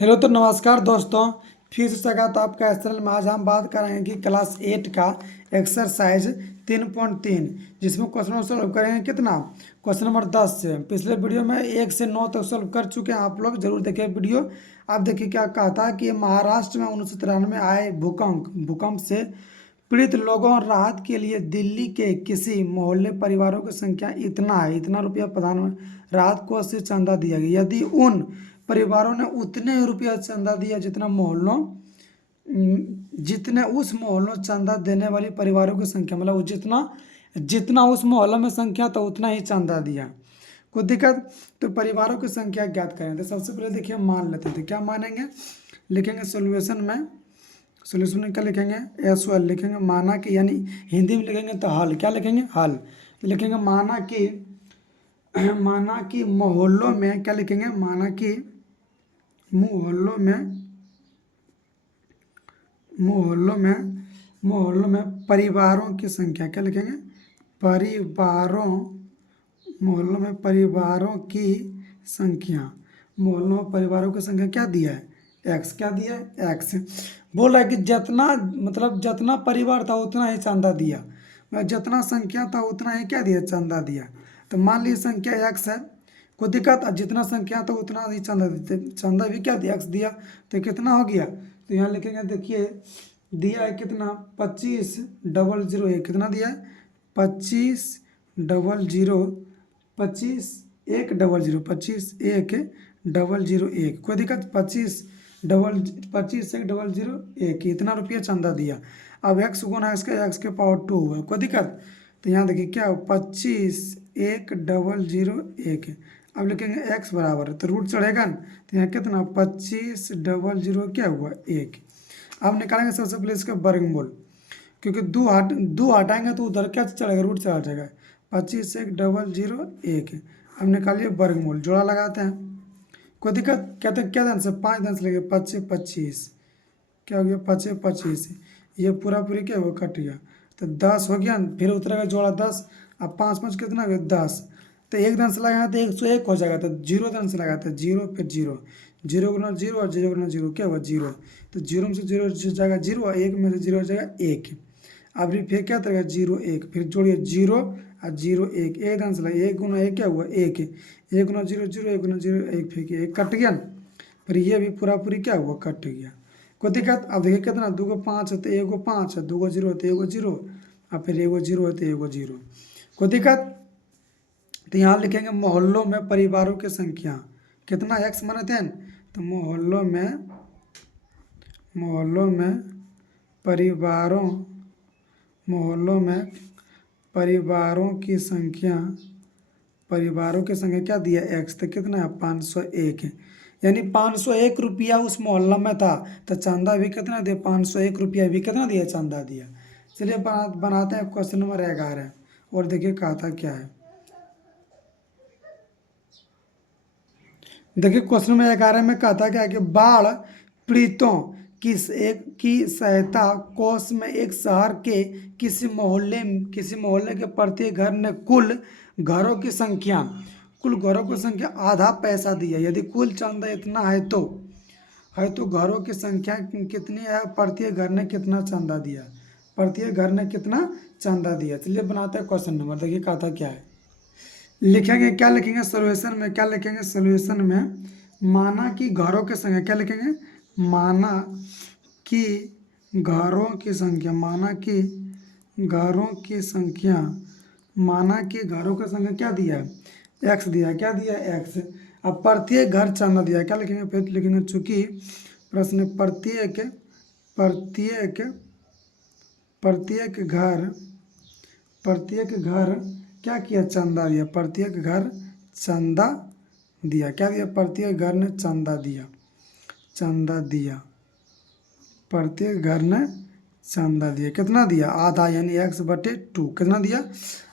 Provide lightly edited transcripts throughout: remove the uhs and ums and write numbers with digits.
Hello तो नमस्कार दोस्तों। फिर से स्वागत है आपका इस चैनल में। आज हम बात करेंगे कि क्लास 8 का एक्सरसाइज 3.3 जिसमें क्वेश्चन सॉल्व करेंगे कितना, क्वेश्चन नंबर 10 से। पिछले वीडियो में 1 से 9 तक सॉल्व कर चुके हैं, आप लोग जरूर देखिए वीडियो। आप देखिए क्या कहता है कि महाराष्ट्र में 1993 में आए भूकंप से पीड़ित लोगों और राहत के लिए दिल्ली के किसी मोहल्ले परिवारों की संख्या इतना है, इतना रुपया प्रधान राहत कोष से चंदा दिया गया। यदि उन परिवारों ने उतने ही रुपया चंदा दिया जितने उस मोहल्लों चंदा देने वाली परिवारों की संख्या, मतलब जितना जितना उस मोहल्लों में संख्या था उतना ही चंदा दिया। कोई दिक्कत? तो परिवारों की संख्या ज्ञात करें। तो सबसे पहले देखिए मान लेते थे, क्या मानेंगे, लिखेंगे सोल्यूशन में। सोल्यूशन में क्या लिखेंगे, एस वेल लिखेंगे, माना कि, यानी हिंदी में लिखेंगे तो हल, क्या लिखेंगे, हल। तो लिखेंगे माना कि मोहल्लों में, क्या लिखेंगे, माना कि मोहल्लों में परिवारों की संख्या, क्या लिखेंगे, मोहल्लों में परिवारों की संख्या, मोहल्लों में परिवारों की संख्या क्या दिया है, एक्स। क्या दिया है, एक्स। बोल रहा है कि जितना, मतलब जितना परिवार था उतना ही चंदा दिया, मतलब जितना संख्या था उतना ही क्या दिया, चंदा दिया। तो मान लीजिए संख्या एक्स है, कोई दिक्कत, जितना संख्या था उतना ही चंदा देते, चंदा भी क्या दिया, एक्स दिया। तो कितना हो गया, तो यहाँ लिखेंगे, देखिए दिया है कितना, 25,001। कितना दिया है, 25,100, कोई दिक्कत, 25,100,1 इतना रुपया चंदा दिया। अब एक्स गुना एक्स के पावर 2 हुआ, कोई दिक्कत। तो यहाँ देखिए क्या हो, 25,100,1। अब लिखेंगे एक्स बराबर, तो रूट चढ़ेगा ना, तो यहाँ कितना, 25,000 क्या हुआ, 1। अब निकालेंगे सबसे पहले इसका वर्गमूल, क्योंकि दो हटाएंगे तो उधर क्या चढ़ेगा, रूट चला जाएगा। 25,100,1। अब निकालिए वर्गमूल, जोड़ा लगाते हैं, कोई दिक्कत। कहते हैं क्या धन से, 5 धन से लगे, 25 क्या हो गया, 25 ये पूरा पूरी क्या हुआ, कट गया। तो 10 हो गया, फिर उतरेगा जोड़ा 10। अब 5 5 कितना हो गया, 10। तो एक धन से लगाया तो 101 हो जाएगा। तो 0 धन से लगाते हैं, 0 फिर 0, 0 गुना 0 और 0 गुना 0 क्या हुआ, 0। तो 0 में से 0 जाएगा 0 और 1 में से 0 हो जाएगा 1। अब फिर क्या करेगा, 0 1, फिर जोड़िए 0 और 0 1, एक धन से लगा, 1 गुना 1 क्या हुआ, 1, 1 गुना 0 0, 1 गुना 0 1, फिर 1 कट गया ना। फिर ये भी पूरा पूरी क्या हुआ, कट गया, कोई दिक्कत। अब देखिए कितना, 2 को 5 है तो 1 को 5 है, 2 को 0 है तो 1 को 0, और फिर 1 को 0 है तो 1 को 0, कोई दिक्कत। तो यहाँ लिखेंगे मोहल्लों में परिवारों की संख्या कितना, एक्स मानते हैं। तो मोहल्लों में परिवारों की संख्या क्या दिया, एक्स। तो कितना है, 501 है, यानी 501 रुपया उस मोहल्ला में था। तो चंदा भी कितना दिया, 501 रुपया भी कितना दिया, चंदा दिया। चलिए बनाते हैं क्वेश्चन नंबर 11, और देखिए कहा था क्या है। देखिए क्वेश्चन नंबर 11 में कहता क्या है कि बाढ़ पीड़ितों की सहायता कोष में एक शहर के किसी मोहल्ले के प्रत्येक घर ने कुल घरों की संख्या आधा पैसा दिया। यदि कुल चंदा इतना है तो घरों की संख्या कितनी है, प्रत्येक घर ने कितना चंदा दिया, चलिए बनाते हैं क्वेश्चन नंबर। देखिए कहा था क्या है, लिखेंगे, क्या लिखेंगे सोल्यूशन में, क्या लिखेंगे सोल्यूशन में, माना कि घरों की संख्या, क्या लिखेंगे, माना कि घरों की संख्या, क्या दिया है, एक्स दिया, क्या दिया है, एक्स। अब प्रत्येक घर चंदा दिया, क्या लिखेंगे, फिर लिखेंगे चूंकि प्रश्न प्रत्येक घर क्या किया, चंदा दिया, प्रत्येक घर चंदा दिया, क्या दिया, प्रत्येक घर ने चंदा दिया, प्रत्येक घर ने चंदा दिया। कितना दिया, आधा, यानी x/2। कितना दिया,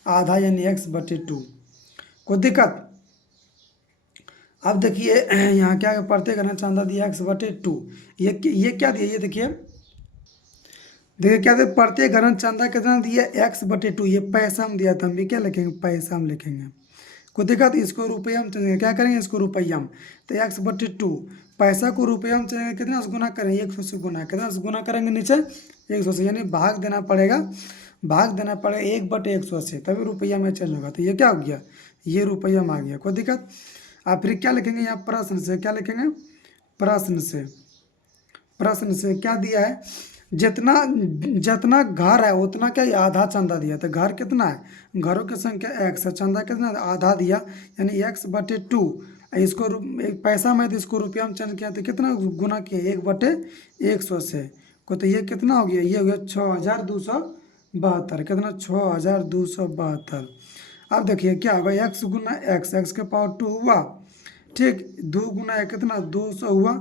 आधा, यानी x/2, कोई दिक्कत। अब देखिए यहाँ क्या, प्रत्येक घर ने चंदा दिया x/2। ये क्या दिया, ये देखिए क्या दिया, प्रत्येक घर ने चंदा कितना दिया, x/2। ये पैसा में दिया था, हम भी क्या लिखेंगे, पैसा में लिखेंगे, कोई दिक्कत, इसको रुपया में चलेंगे, क्या करेंगे इसको रुपया में, तो 1/2। पैसा को रुपया में चलेंगे, कितना से गुना करेंगे, 100 से गुना, कितना से गुना करेंगे नीचे 100 से, यानी भाग देना पड़ेगा, भाग देना पड़ेगा 1/100 से, तभी रुपया में चेंज होगा। तो ये क्या हो गया, ये रुपया में आ गया, कोई दिक्कत। आप फिर क्या लिखेंगे यहाँ प्रश्न से, क्या लिखेंगे प्रश्न से, प्रश्न से क्या दिया है, जितना जितना घर है उतना क्या, आधा चंदा दिया। तो घर कितना है, घरों की संख्या x है, चंदा कितना आधा दिया, यानी 1/2। इसको एक पैसा में, तो इसको रुपया में चेंज किया, तो कितना गुना किया 1/100 से को, तो ये कितना हो गया, ये हो गया 6272, कितना 6272। अब देखिए क्या होगा, x गुना x के पावर 2 हुआ, ठीक, 2 गुना 1 कितना 200 हुआ,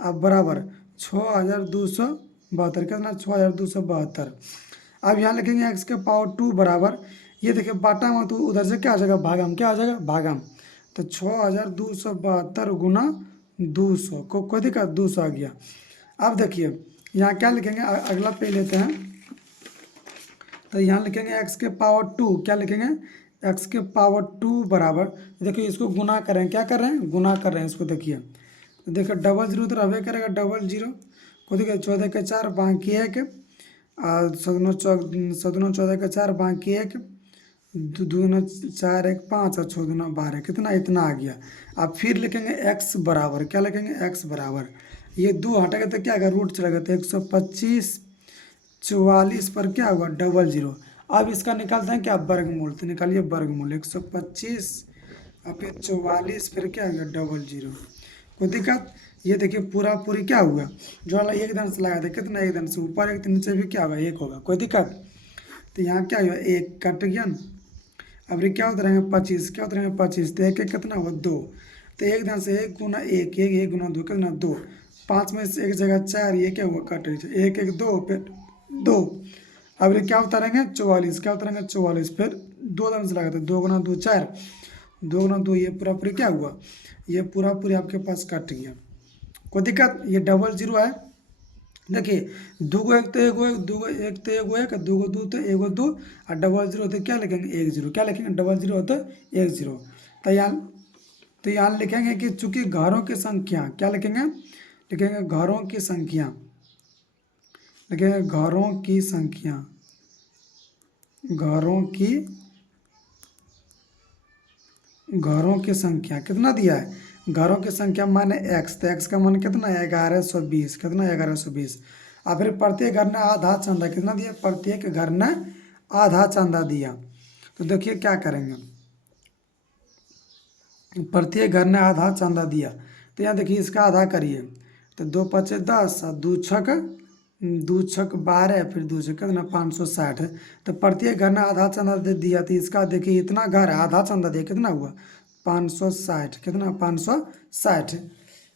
अब बराबर 6272, कितना 6272। अब यहाँ लिखेंगे x के पावर 2 बराबर, ये देखिए बाटा में, तो उधर से क्या आ जाएगा भागम, क्या आ जाएगा भागम, तो 6272 गुना 200 को, कोई दिक्कत 200 आ गया। अब देखिए यहाँ क्या लिखेंगे, अगला पे लेते हैं, तो यहाँ लिखेंगे x के पावर 2, क्या लिखेंगे x के पावर 2 बराबर, देखिए इसको गुना कर रहे हैं, क्या कर रहे हैं गुना कर रहे हैं इसको, देखिए तो देखिए 00 तो रहबे करेगा 00, को देखिए 14 के 4 बाकी 1, और 14 के 4 बाकी 1, 2 4 1 5 और 6 12, कितना इतना आ गया। अब फिर लिखेंगे x बराबर, क्या लिखेंगे x बराबर, ये 2 हटेगा तो क्या आएगा रूट चलेगा, तो 125 44 पर क्या होगा 00। अब इसका निकालते हैं क्या वर्गमूल, तो निकालिए वर्गमूल 125 और फिर 44 फिर क्या होगा 00, कोई दिक्कत। ये देखिए पूरा पूरी क्या हुआ, जो वाला एक धन से लगा था, कितना एक धन से ऊपर एक, तो नीचे भी क्या होगा 1 होगा, कोई दिक्कत। तो यहाँ क्या हुआ 1 कट गया ना, अब ये क्या उतरेंगे 25, क्या उतरेंगे 25, तो 1 1 कितना हुआ 2, तो एक धन से 1 गुना 1 1 गुना 2 कितना 2, 5 में से एक जगह 4, ये क्या हुआ कट 1 1 2 फिर 2। अब ये क्या उतारेंगे 44, क्या उतारेंगे 44, फिर 2 धन से लगा था, 2 गुना 2 4, 2 गुना 2, ये पूरा पूरी क्या हुआ, ये पूरा पूरी आपके पास कट गया, कोई दिक्कत। ये 00 है, देखिए 2 को 1 तो 1 1, 2 को 1 तो 1 1, 2 को 2 तो 1 2, और 00 तो क्या लिखेंगे 1 0, क्या लिखेंगे 00 तो 1 0। तो यहाँ लिखेंगे कि चूंकि घरों की संख्या, क्या लिखेंगे लिखेंगे घरों की संख्या, लिखेंगे घरों की संख्या, घरों की संख्या कितना दिया है, घरों की संख्या माने x, तो x का मान कितना है 1120, कितना 1120। और फिर प्रत्येक घर ने आधा चंदा कितना दिया, प्रत्येक घर ने आधा चंदा दिया। तो देखिए क्या करेंगे, प्रत्येक घर ने आधा चंदा दिया, तो यहाँ देखिए इसका आधा करिए, तो 2 5 10 और 2 6 12, फिर 2 6 कितना 560 है। तो प्रत्येक घर ने आधा चंदा दे दिया, तो इसका देखिए इतना घर है, आधा चंदा दिया, कितना हुआ 560, कितना 560,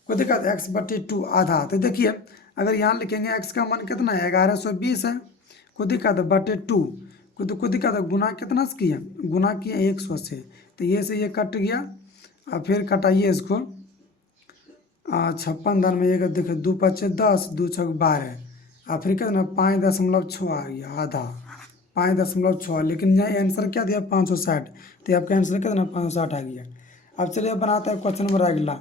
कोई दिक्कत। x/2 आधा, तो देखिए अगर यहाँ लिखेंगे x का मान कितना है 1120 है, कोई दिक्कत बटे 2, कोई दिक्कत है, गुना कितना से किया, गुना किया 100 से, तो ये से ये कट गया। और फिर कटाइए इसको, 56 धन में ये देखिए 2 5 10, 2 6 12, और फिर कितना 5.6 आ गया, आधा 5.6, लेकिन यहाँ आंसर क्या दिया 560, तो आपका आंसर कितना 560 आ गया। अब चलिए बनाता है क्वेश्चन नंबर अगला,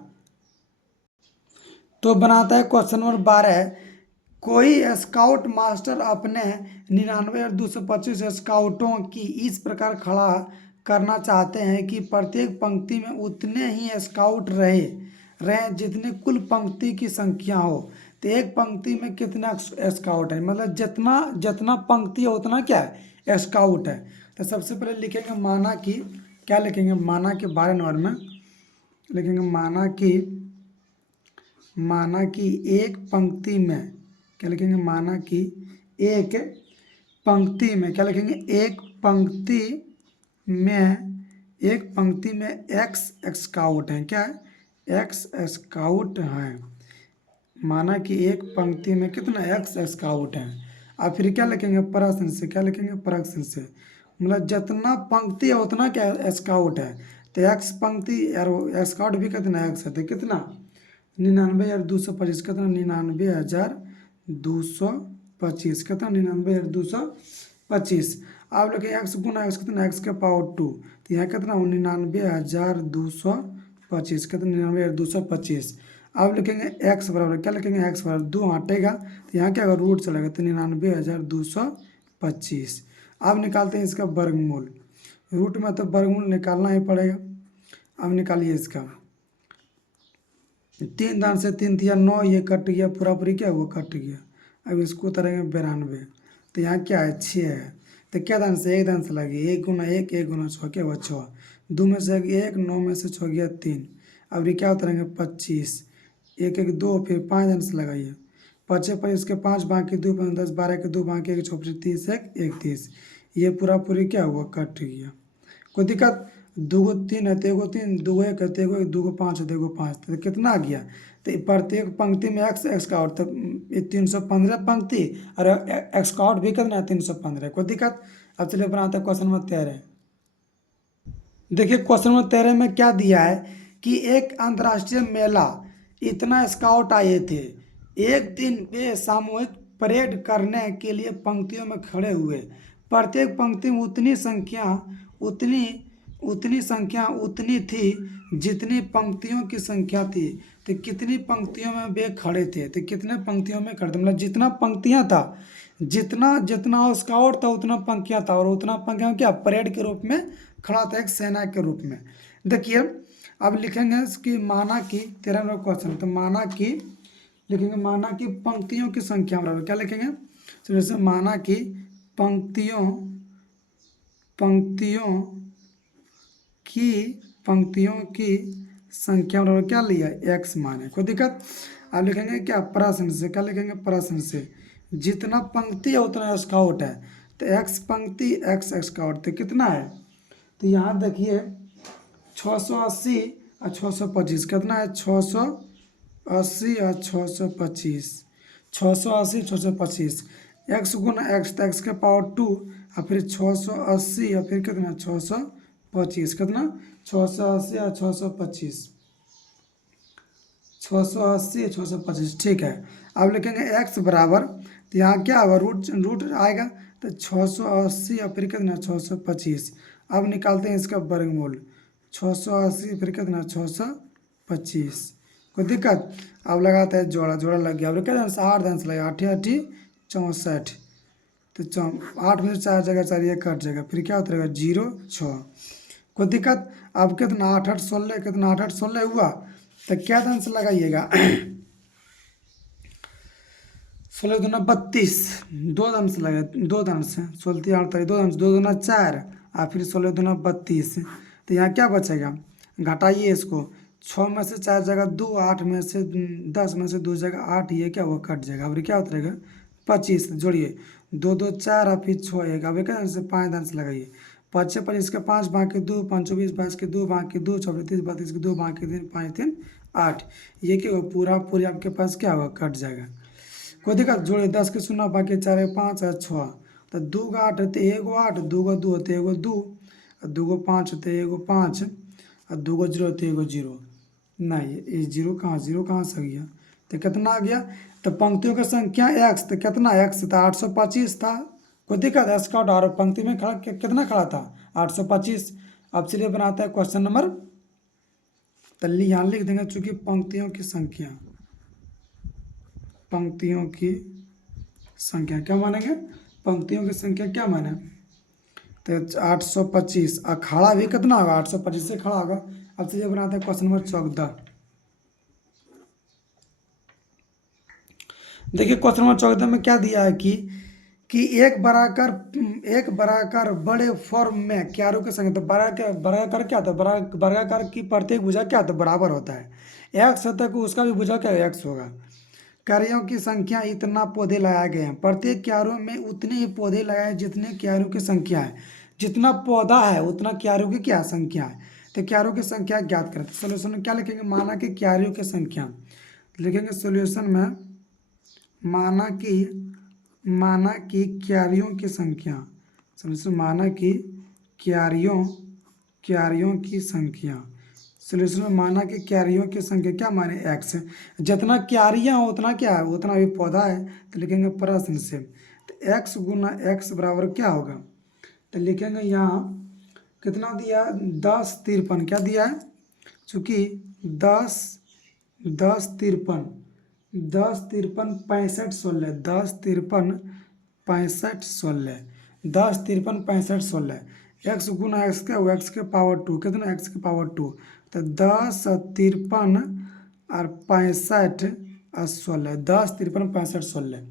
तो बनाता है क्वेश्चन नंबर 12, कोई स्काउट मास्टर अपने 99 और 225 स्काउटों की इस प्रकार खड़ा करना चाहते हैं कि प्रत्येक पंक्ति में उतने ही स्काउट रहे जितनी कुल पंक्ति की संख्या हो। तो एक पंक्ति में कितना स्काउट है, मतलब जितना पंक्ति है उतना क्या है स्काउट है। तो सबसे पहले लिखेंगे माना कि, क्या लिखेंगे माना कि 12 नंबर में लिखेंगे माना कि एक पंक्ति में, क्या लिखेंगे माना कि एक पंक्ति में, क्या लिखेंगे एक पंक्ति में x स्काउट हैं, क्या है x स्काउट हैं। माना कि एक पंक्ति में कितना x स्काउट हैं। अब फिर क्या लिखेंगे प्रश्न से, क्या लिखेंगे प्रश्न से, मतलब जितना पंक्ति है उतना क्या स्काउट है। तो x पंक्ति यार स्काउट भी कितना x है, तो कितना 99 और 225, कितना 99,225, कितना 99,225। आप लोग x गुना x कितना x के पावर 2, तो यहाँ कितना 99,225, कितना 99,225। अब लिखेंगे x बराबर, क्या लिखेंगे x बराबर 2 हटेगा तो यहाँ क्या होगा रूट चलेगा, तो 99,225। अब निकालते हैं इसका वर्गमूल, रूट में तो वर्गमूल निकालना ही पड़ेगा। अब निकालिए इसका, 3 दान से 3 दिया 9, ये कट गया, पूरा पूरी क्या वो कट गया। अब इसको उतरेंगे 92, तो यहाँ क्या है 6 है, तो क्या दान से 1 दान से लगी 1 गुना 1, 1 गुना 6 क्या हुआ 6, 2 में से 1, 9 में से 6 गया 3। अब ये क्या उतरेंगे 25, 1 1 2, फिर 5 दान से लगाइए, 5 25 के 5 बाकी 2 5 10 12 के 2 बाकी 1 6 30 1 31, ये पूरा पूरी क्या हुआ कट गया। कोई दिक्कत, 2 3 है तो 1 3, 2 1 है तो 1 1, 2 5 है तो 1 5, तो कितना आ गया, तो प्रत्येक पंक्ति में x का आउट, तो 315 पंक्ति और x का आउट भी कितना है 315। कोई दिक्कत। अब चलिए बनाते हैं क्वेश्चन नंबर 13। देखिए क्वेश्चन नंबर 13 में क्या दिया है कि एक अंतर्राष्ट्रीय मेला, इतना स्काउट आए थे, एक दिन वे सामूहिक परेड करने के लिए पंक्तियों में खड़े हुए, प्रत्येक पंक्ति में उतनी संख्या उतनी थी जितनी पंक्तियों की संख्या थी। तो कितनी पंक्तियों में वे खड़े थे, तो कितने पंक्तियों में खड़े थे, मतलब जितना पंक्तियां था, जितना जितना स्काउट था उतना पंक्तियां था, और उतना पंक्तियां क्या परेड के रूप में खड़ा था, एक सेना के रूप में। देखिए अब लिखेंगे इसकी माना कि 13 नंबर क्वेश्चन, तो माना कि लिखेंगे, माना कि पंक्तियों की संख्या बराबर क्या लिखेंगे, तो जैसे माना कि पंक्तियों की संख्या बराबर क्या लिया x माने। कोई दिक्कत। अब लिखेंगे क्या प्रश्न से, क्या लिखेंगे प्रश्न से, जितना पंक्ति है उतना स्काउट है, तो x पंक्ति x स्काउट, तो कितना है, तो यहाँ देखिए 680 और 625, कितना है 680 और 625, 680 625, x गुना x, तो x के पावर 2 और फिर 680 और फिर कितना 625, कितना 680 और 625, 680 625। ठीक है। अब लिखेंगे x बराबर, तो यहाँ क्या होगा रूट आएगा, तो 680 और फिर कितना 625। अब निकालते हैं इसका वर्गमूल, 680 फिर कितना 625। कोई दिक्कत। अब लगाते हैं जोड़ा, जोड़ा लग गया। अब क्या 8 दान से लगा, 8 8 64, तो 8 में से 4 जगह 4 ये कट जाएगा, फिर क्या उतरेगा 0 6। कोई दिक्कत। अब कितना 8 8 16, कितना 8 8 16 हुआ, तो क्या दान से लगाइएगा 16 दूना 32, 2 दान से लगा, 2 दान से 16 48, 2 दान से 2 दूना 4 और फिर 16 दूना 32, तो यहाँ क्या बचेगा, घटाइए इसको, 6 में से 4 जगह 2, 8 में से 10 में से 2 जगह 8, ये क्या वो कट जाएगा। अब क्या उतरेगा 25, जोड़िए 2 2 4 और फिर 6 1, अब क्या से 5 दान से लगाइए, 5 6 25 के 5 बाकी 2, 5 24 22 के 2 बाकी 2, 6 32 32 के 2 बाकी 3, 5 3 8, ये क्या पूरा पूरी आपके पास क्या होगा कट जाएगा। कोई दिक्कत। जोड़िए 10 के 0 बाकी 4 5 और 6, तो 2 का 8 होते 1 8, 2 का 2 होते 1 2, और 2 को 5 होते 1 5, और 2 को 0 होते 1 0। नहीं ये 0 कहाँ से गया, तो कितना आ गया, तो पंक्तियों की संख्या x, तो कितना x था 825 था। कोई दिक्कत। स्काउट और पंक्ति में खड़ा कितना खड़ा था 825। अब चलिए बनाते हैं क्वेश्चन नंबर, तो यहाँ लिख देंगे चूंकि पंक्तियों की संख्या क्या मानेंगे, पंक्तियों की संख्या क्या माने, तो 825, और खड़ा भी कितना होगा 825 से खड़ा होगा। अब चलिए बनाते हैं क्वेश्चन नंबर 14। देखिए क्वेश्चन नंबर 14 में क्या दिया है कि एक बराकर बड़े फॉर्म में क्यारों की संख्या, तो बर्गाकार क्या होता है, बर्गाकार की प्रत्येक भुजा क्या होता है बराबर होता है, x होता है उसका भी भुजा क्या x होगा। क्यारियों की संख्या इतना पौधे लगाए गए हैं, प्रत्येक क्यारों में उतने ही पौधे लगाए जितने क्यारों की संख्या है, जितना पौधा है उतना क्यारों की क्या संख्या है, तो क्यारों की संख्या ज्ञात करें। तो सोल्यूशन में क्या लिखेंगे, माना कि क्यारियों की संख्या लिखेंगे सोल्यूशन में, माना कि क्यारियों की संख्या, सोल्यूशन माना कि क्यारियों की संख्या, सोल्यूशन में माना कि क्यारियों की संख्या क्या माने x, जितना क्यारियाँ हो उतना क्या है उतना भी पौधा है, तो लिखेंगे प्रश्न से, तो x गुना x बराबर क्या होगा, तो लिखेंगे यहाँ कितना दिया है 10 53 क्या दिया है, चूँकि 10 10 53 10 53 65 16 10 53 65 16 10 53 65 16 एक्स गुना एक्स क्या हुआ एक्स के पावर 2 कितना एक्स के पावर 2 तो 10 53 और 65 और 16 10 53 65 16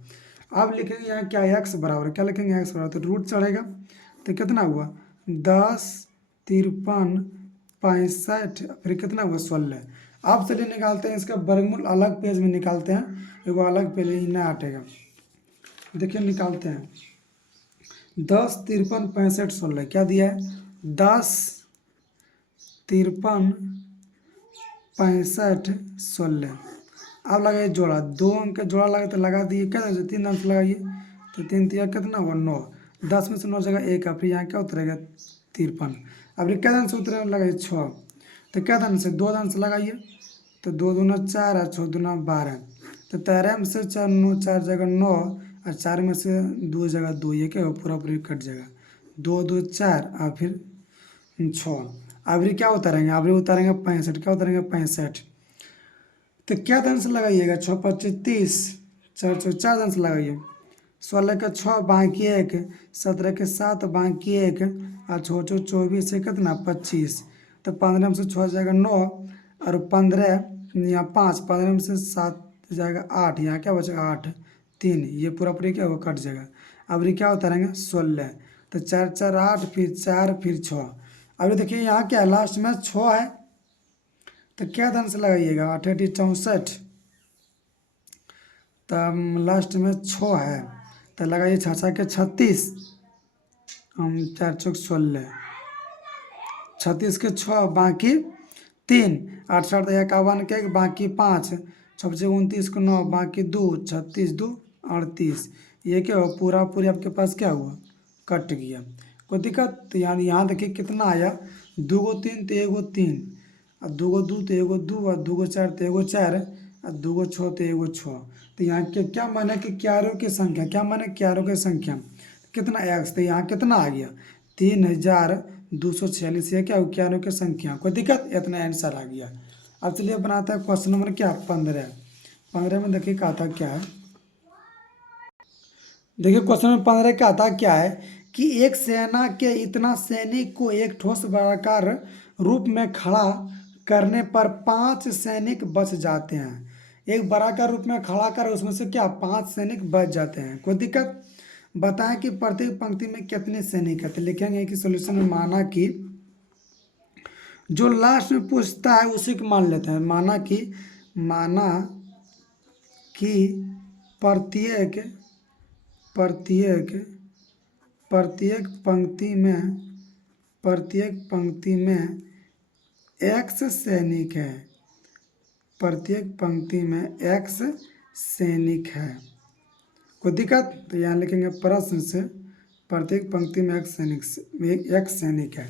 अब लिखेंगे यहाँ क्या एक्स बराबर क्या लिखेंगे एक्स बराबर तो रूट चढ़ेगा तो कितना हुआ 10 53 65 फिर कितना हुआ 16। अब चलिए निकालते हैं इसका वर्गमूल अलग पेज में निकालते हैं, एगो अलग पेज ही ना हटेगा। देखिए निकालते हैं 10 53 65 16 क्या दिया है 10 53 65 16। अब लगाइए जोड़ा, 2 अंक का जोड़ा लगा तो लगा दिए क्या 3 अंक लगाइए तो 3 3 कितना हुआ 9, 10 में से 9 जगह 1 फिर यहाँ क्या उतरेगा 53। अब ये क्या दान से उतरेगा लगाइए 6, तो क्या दान से 2 दान से लगाइए तो 2 दूना 4 और 6 दूना 12 तो 13 में से 4 9 4 जगह 9 और 4 में से 2 जगह 2 ये क्या पूरा पूरी कट जाएगा 2 2 4 और फिर 6। अबरी क्या उतारेंगे अबरी उतारेंगे 65 क्या उतारेंगे 65 तो क्या दान से लगाइएगा 6 25 30 4 4 4 दान से लगाइए 16 के 6 बाकी 1 17 के 7 बाकी 1 और 6 6 24 से कितना 25 तो 15 में से 6 जाएगा 9 और 15 यहाँ 5 15 में से 7 जाएगा 8 यहाँ क्या बचेगा 8 3 ये पूरा पूरी क्या होगा कट जाएगा। अब ये क्या उतारेंगे 16 तो 4 4 8 फिर 4 फिर 6। अब देखिए यहाँ क्या है लास्ट में 6 है तो क्या दान से लगाइएगा 8 8 64 तब लास्ट में 6 है तो लगाइए 6 के 36 हम 4 चौक 16 36 के 6 बाकी 3 8 7 51 के 1 बाकी 5 6 29 को 9 बाकी 2 36 2 38 ये क्या हुआ पूरा पूरी आपके पास क्या हुआ कट गया। कोई दिक्कत तो यहाँ देखिए कितना आया 2 को 3 तो 1 को 3 और 2 को 2 तो 1 को 2 और 2 को 4 तो 1 को 4 और 2 को 6 तो 1 को 6। तो यहाँ के क्या माने कि क्यारों की संख्या क्या माने क्यारों की संख्या कितना एक्स तो यहाँ कितना आ गया 3246 ये क्या क्यारों की संख्या। कोई दिक्कत इतना आंसर आ गया। अब चलिए बनाता है क्वेश्चन नंबर क्या 15 में देखिए कहा था क्या है, देखिए क्वेश्चन नंबर 15 का आता क्या है कि एक सेना के इतना सैनिक को एक ठोस वर्गाकार रूप में खड़ा करने पर 5 सैनिक बच जाते हैं। एक वर्गाकार रूप में खड़ा कर उसमें से क्या 5 सैनिक बच जाते हैं। कोई दिक्कत बताएं कि प्रत्येक पंक्ति में कितने सैनिक है तो लिखेंगे कि सोल्यूशन में माना कि जो लास्ट में पूछता है उसी को मान लेते हैं। माना कि प्रत्येक पंक्ति में एक्स सैनिक है, प्रत्येक पंक्ति में एक्स सैनिक है। कोई दिक्कत तो यहाँ लिखेंगे प्रश्न से प्रत्येक पंक्ति में एक्स सैनिक है।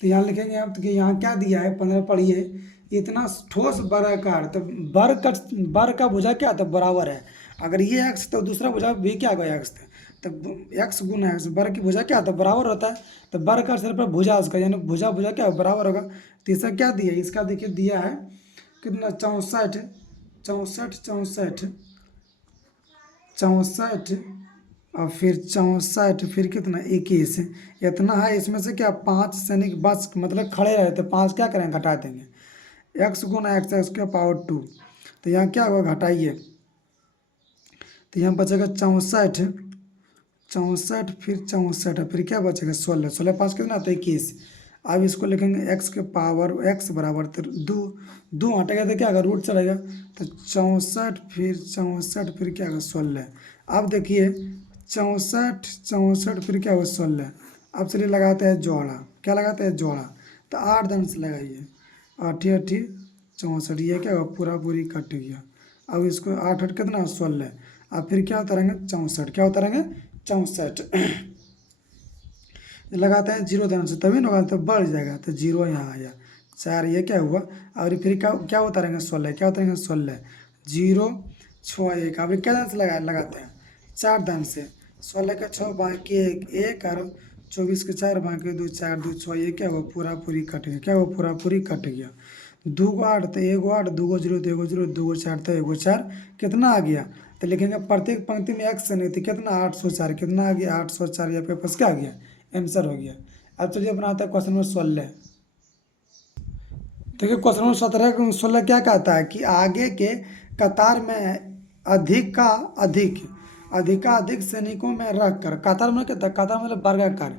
तो यहाँ लिखेंगे आप तो कि यहाँ क्या दिया है 15 पढ़िए इतना ठोस वर्गाकार तो वर्ग का भुजा क्या था बराबर है। अगर ये एक्स तो दूसरा भुजा भी क्या होगा एक्स था तब एक्स गुना एक्स वर्ग की भुजा क्या था बराबर होता है। तो वर्ग का सिर पर भुजा उसका यानी भुजा क्या बराबर होगा। तीसरा क्या दिया इसका देखिए दिया है कितना 64 64 64 64 और फिर 64 फिर कितना 21 इतना है। इसमें से क्या 5 सैनिक बस मतलब खड़े रहे तो 5 क्या करेंगे घटा देंगे एक्स गुना एक्स एक्स का पावर 2 तो यहाँ क्या होगा घटाइए तो यहाँ बचेगा 64 64 फिर 64 फिर क्या बचेगा 16 16 5 कितना आता है 21। अब इसको लिखेंगे एक्स के पावर एक्स बराबर तो 2 हटेगा तो क्या होगा रूट चलेगा तो 64 फिर क्या होगा 16। अब देखिए 64 64 फिर क्या होगा 16। अब चलिए लगाते हैं जोड़ा, क्या लगाते हैं जोड़ा तो 8 दान से लगाइए 8 8 64 ये क्या होगा पूरा पूरी कट गया। अब इसको 8 8 कितना 16। अब फिर क्या उतारेंगे 64 क्या उतारेंगे 64 लगाते हैं 0 देने से तभी ना तो बढ़ जाएगा तो 0 यहाँ आया 4 ये क्या हुआ। और फिर क्या उतारेंगे 16 क्या उतारेंगे 16 0 6 1। अब क्या दान से लगाते हैं 4 दान से 16 का 6 बाकी 1 1 और 24 के 4 बाकी 2 4 2 6, ये क्या हुआ पूरा पूरी कट गया, क्या हुआ पूरा पूरी कट गया। 2 को 8 तो 1 को 8, 2 को 0 तो 1 को 0, 2 को 4 तो 1 को 4, कितना आ गया, तो लिखेंगे प्रत्येक पंक्ति में x नहीं थी, कितना 804, कितना आ गया 804, ये आपके पास क्या आ गया, आंसर हो गया। अब चलिए अपना आता है क्वेश्चन नंबर 16। देखिए क्वेश्चन नंबर 16 क्या कहता है कि आगे के कतार में अधिकाधिक सैनिकों में रखकर, कतार में कहता है, कतार मतलब वर्गाकार,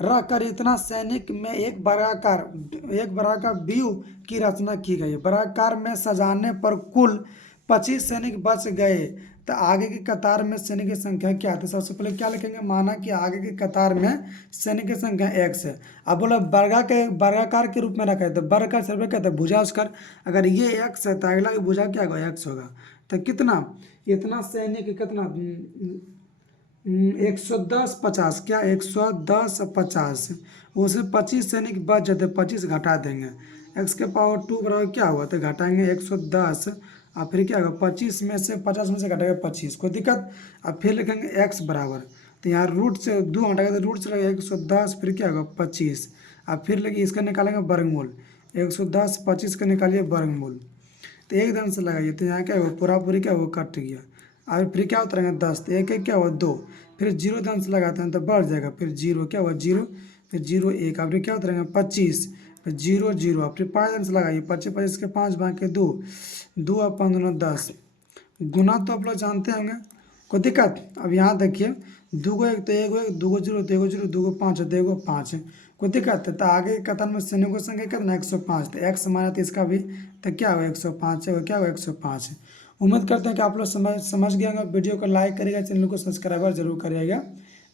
रखकर इतना सैनिक में एक वर्गाकार व्यू की रचना की गई। वर्गाकार में सजाने पर कुल 25 सैनिक बच गए, तो आगे की कतार में सैनिक की संख्या क्या है। तो सबसे पहले क्या लिखेंगे, माना कि आगे की कतार में सैनिक की संख्या x है। अब बोला वर्गाकार के रूप में रखा है, तो वर्गाकार सर्वे कहते हैं भुजा उसकर, अगर ये x है तो अगला की भुजा क्या होगा, x होगा। तो कितना, इतना सैनिक कितना 110 50, क्या 110 50, उसे 25 सैनिक बच जाते, 25 घटा देंगे, x के पावर 2 बराबर क्या हुआ, तो घटाएंगे 110, और फिर क्या होगा 25 में से 50 में से घटाएगा 25, कोई दिक्कत। अब फिर लिखेंगे x बराबर, तो यहाँ रूट से 2 हटाएगा तो रूट से लगेगा 110, फिर क्या होगा 25, अब फिर लगे इसका निकालेंगे वर्गमूल, 110 25 का निकालिए वर्गमूल, तो एक धन से लगाइए, तो यहाँ क्या हुआ पूरा पूरी क्या हुआ कट गया। और फिर क्या उतरेंगे 10, तो एक एक क्या हुआ 2, फिर 0 धन से लगाते हैं तो बढ़ जाएगा, फिर 0 क्या हुआ 0, फिर 0 1, अब फिर क्या उतरेंगे 25, फिर 0 0, अब फिर 5 धन से लगाइए, 25 25 के 5 बाकी 2 2 और 5 दूना 10, गुना तो आप लोग जानते होंगे, कोई दिक्कत। अब यहाँ देखिए 2 को 1 तो 1 को 1, 2 को 0 तो 1 को 0, 2 को 5 तो 1 को 5 है, कोई दिक्कत है। तो आगे कतार में सैनिकों की संख्या कितना 105, तो x माना तो इसका भी, तो क्या हुआ 105 है, क्या हुआ 105 है। उम्मीद करते हैं कि आप लोग समझ गए होंगे। वीडियो को लाइक करिएगा, चैनल को सब्सक्राइबर जरूर करिएगा,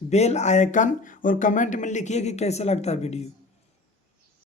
बेल आइकन और कमेंट में लिखिए कि कैसे लगता है वीडियो।